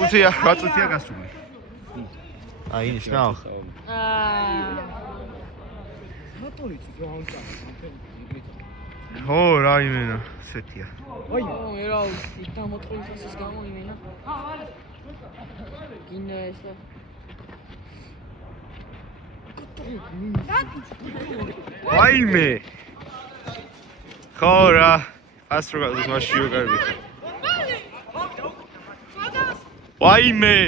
წუთია გასული. აი ნიშნავ. ხო, რა იმენა, სეთია. აი, რა ვიცი, დამოწყვილის გამო იმენა. გინდა ესა. ვაიმე. ხო რა, ასრო გადის მაშიო კარგი. ვაიმე.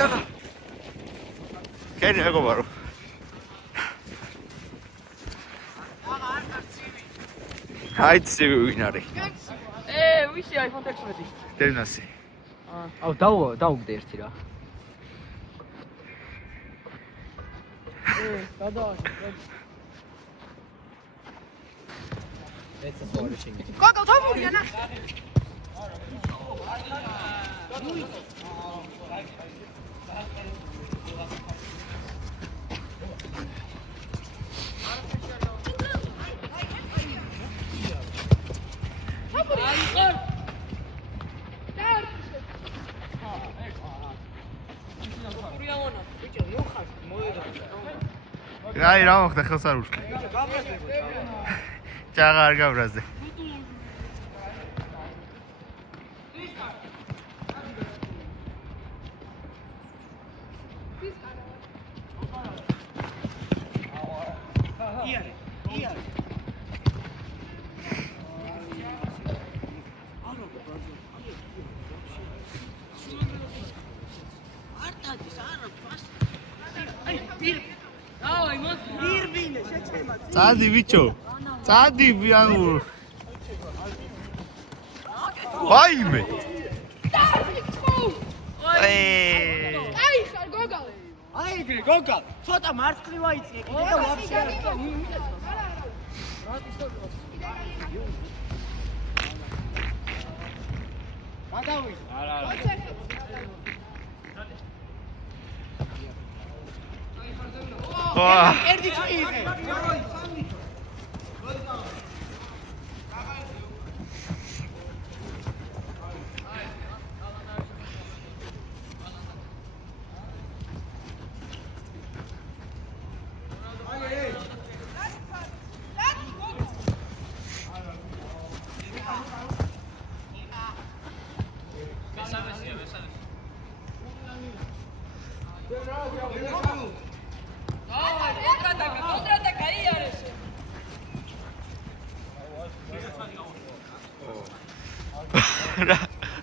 ჯაღა. კენი მეგობარო. აი ცივი ვინ არის? ვისი iPhone 16? დევნასი. აუ დაუგდე ერთი რა. გადააშ. ეცეს ორი შინგი. კოკო თამურია ნა. აი რა მოხდა ხელს არ უშლი. ჯაღა არ გავრაზე. წადი ბიჭო. წადი ბიაურ. ვაიმე. აი ხარ გოგალე. აი ეგრე გოგა, ცოტა მარცხნივ აიწიე კიდე და ვაფშე არ გადავი. არა. ერთი წიიღე.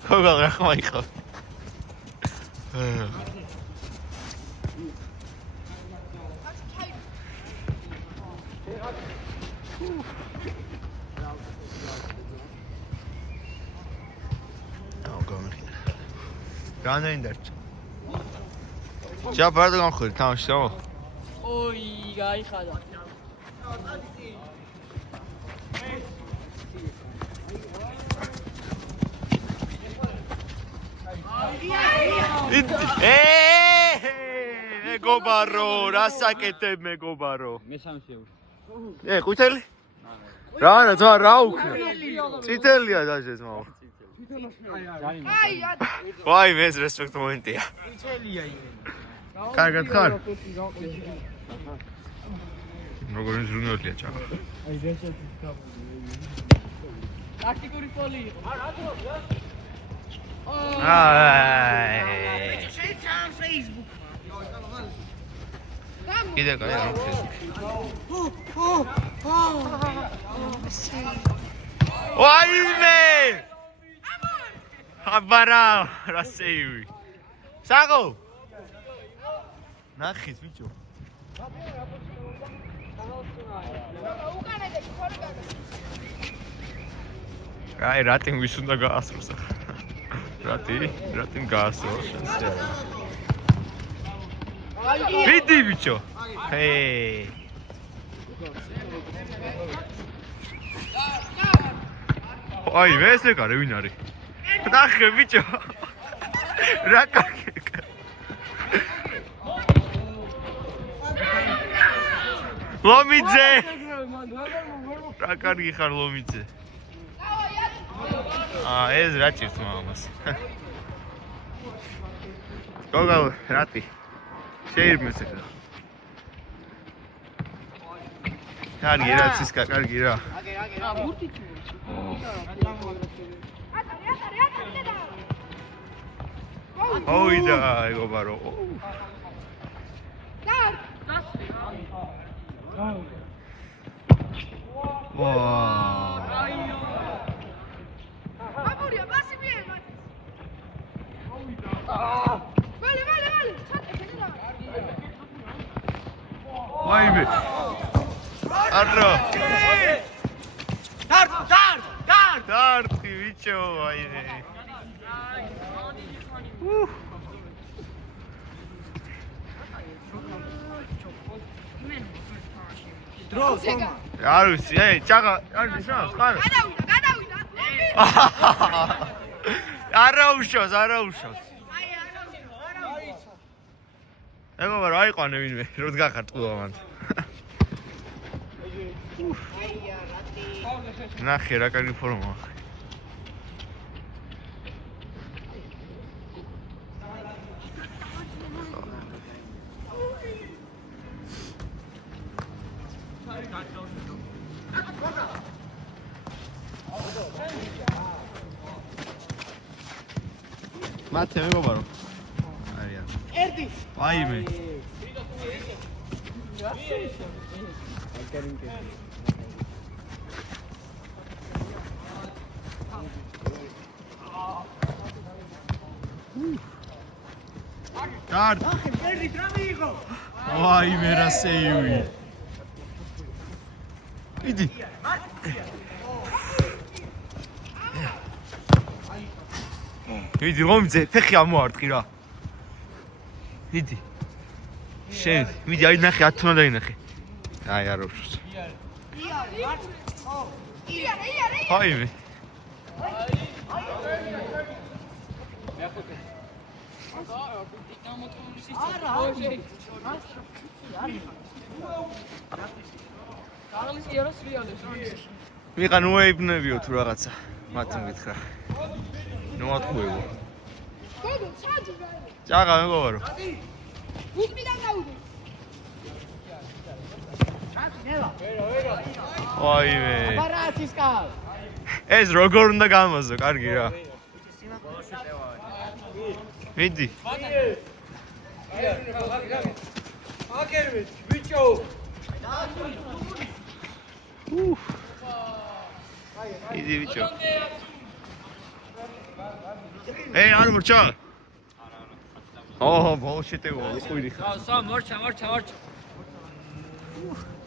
გოგალ რა ხმაიხო. განაინდარჩა. ჯაბარ და გამხური თამაში რა? ოი, გაიხადა. მეგობარო, რასაკეთებ მეგობარო? მესამე შეუშვი. ყვითელი? რა, ძმა რა უქნა? წითელია დაჟეს მაო. აი, ვაი, ეს რესპექტ მომენტია. წითელია იმენა. კარგად ხარ? როგორი ზრუნველია ჩახა. აი რეშეთი გაბული. ტაქტიკური ფოლი იყო. აი. შეიძლება Facebook. კიდე კაი რა Facebook. ვაიმე! აბარა, რა სეივი. საღო. ნახეთ ბიჭო. აი რატინ ვის უნდა გაასწროს ახლა. რატინ გაასწროს შენსე არა. ვიდი ბიჭო. ჰეი. აი, ეს ეგ არის ვინ არის? ნახე ბიჭო. რა კარგი. ლომიძე. რა კარგი ხარ ლომიძე. ეს რა ჭირს მამას. გოგალ რატი. შეირმეს ახლა. კარგი რა ცისკა კარგი რა. ოიდა ეგობარო. ვაიმე. არო. დარტი ვიჩო ვაიმე. დრო ხომა. არ ვიცი, ჭაღა, არ ვიცი, ხარ. გადავიდა. არაუშავს. ეგომა რა იყვანე ვინმე, რომ გახარ ტყუავან. ნახე რა კარგი ფორმაა. მათე მეგობარო. არიან. ერთი. ვაიმე. დარტ. ახე ერთი რა მიიღო? ვაიმე რა სეივი. იდი. იდი რომძე ფეხი ამოარტყი რა. იდი. შენ მიდი აი ნახე 10 თვნა დაინახე. აი არ ვშოს. აიმე. ვიღან უეიბნებიო თუ რაღაცა. მათი მითხრა. ნუ ატყუებო. გოგო, საჯი რა. ჭაღა მეგობარო. უკნიდან გავიდე. ვაიმე. ბარათისკა. ეს როგორ უნდა გამოზო, კარგი რა. მიდი. აგერვე, ბიჭო. იდი ბიჭო. არ მორჩა. ბოლოს შეტევა, უყვირი ხარ. მორჩა.